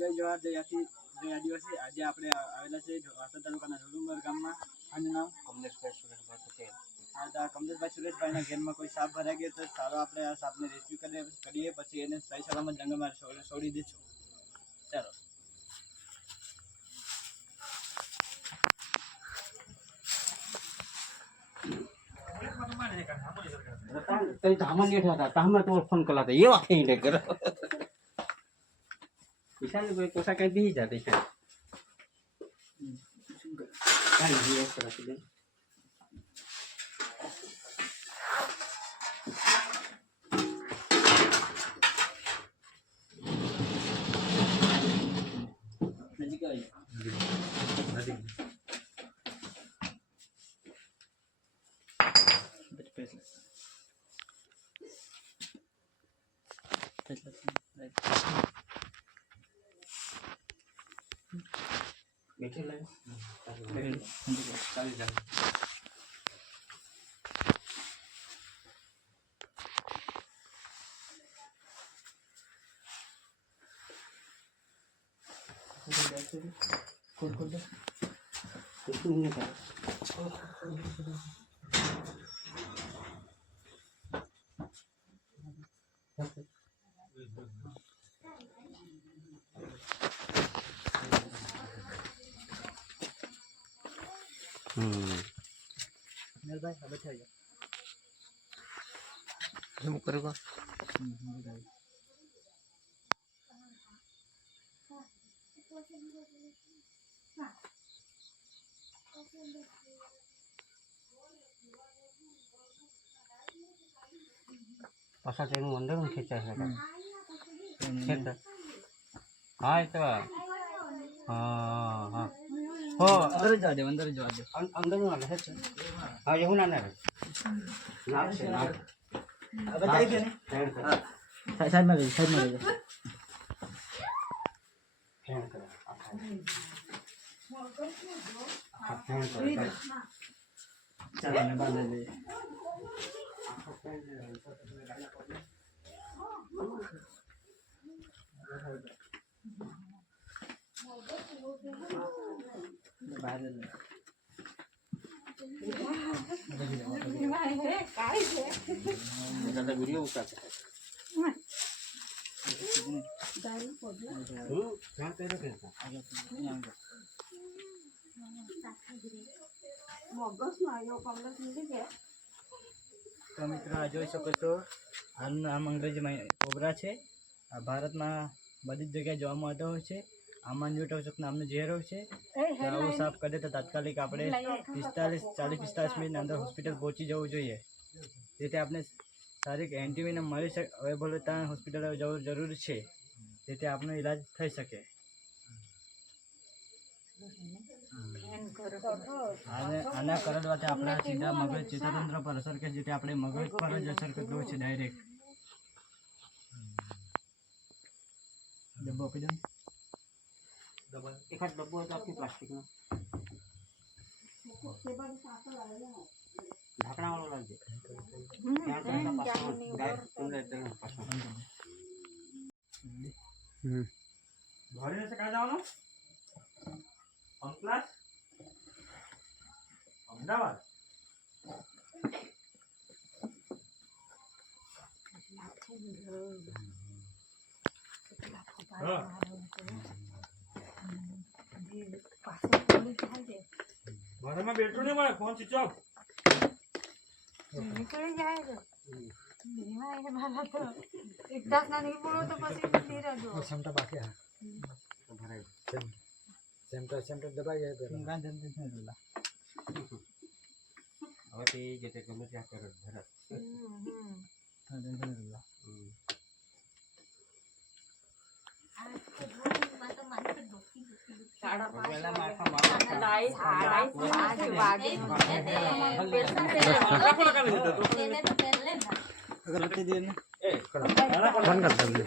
જય જવાહર જય આદિવાસી। આજે આપણે આવેલા છે વાસદ તાલુકાના ઝુલુમર ગામમાં। આનું નામ કમલેશભાઈ સુરેશભાઈ પટેલ। આ કમલેશભાઈ સુરેશભાઈના ઘેરમાં કોઈ સાપ ભરાઈ ગયો તો સારો આપણે આ સાપને રેસ્ક્યુ કરીએ, પછી એને સહી સલામત જંગલમાં છોડી દઈશું। ચાલો। फोन कला था ये वाकई नहीं कर विशाल कोई कोसा कहीं भी जाते हैं काई ये तरह से नजीक आई नदी बैठे लाए चालीस जन भाई अब अच्छा है हम करेगा पासा तेनु अंदर में खींचा है खेत हाँ तो हाँ हाँ हो अंदर जा दे अंदर में वाला है हाँ ये होना नहीं नाक से नाक अब चाहिए साइड में ले फैन करो फैन करो चलो मैं बांध दे बाहर ले दादा वीडियो उतारते हैं क्या कर रहे हैं तो मित्रों आ જોઈ શકો છો આનું નામ અંગ્રેજીમાં કોબરા છે। આ ભારતમાં બધી જ જગ્યાએ જોવા મળતો હોય છે। આમાં ન્યુટોક્સિક નામનું ઝેર હોય છે। આવું સાપ કરે તો તાત્કાલિક આપણે 40-45 મિનિટની અંદર હોસ્પિટલ પહોંચી જવું જોઈએ, જેથી આપણે તારીખ એન્ટીવીને મળી શકે અવેલેબલ ત્યાં હોસ્પિટલ જવું જરૂરી છે, જેથી આપણો ઈલાજ થઈ શકે। આના કરડવાથી આપણા સીધા મગજ ચેતાતંત્ર પર અસર કરે, જેથી આપણે મગજ પર જ અસર કરતો હોય છે ડાયરેક્ટ। ડબ્બો આપી દો एक हाथ डब्बो तो आपकी प्लास्टिक में ढकना वाला लग घरे से कहाँ जाओ क्लास अहमदाबाद घर में बैठो नहीं मारे फोन स्विच ऑफ निकल जाएगा तो एक दस ना नहीं बोलो तो बस नहीं रह दो सेंटर बाकी है भराई सेंटर दबाई है पे गान जल्दी से बोला હવે તે જે તે ગમે ત્યાં કરે ભરત हां जल्दी बोला પહેલા માથા મારો लाई हाय आज बागे अगर रखी दिए ना એ બंद कर दे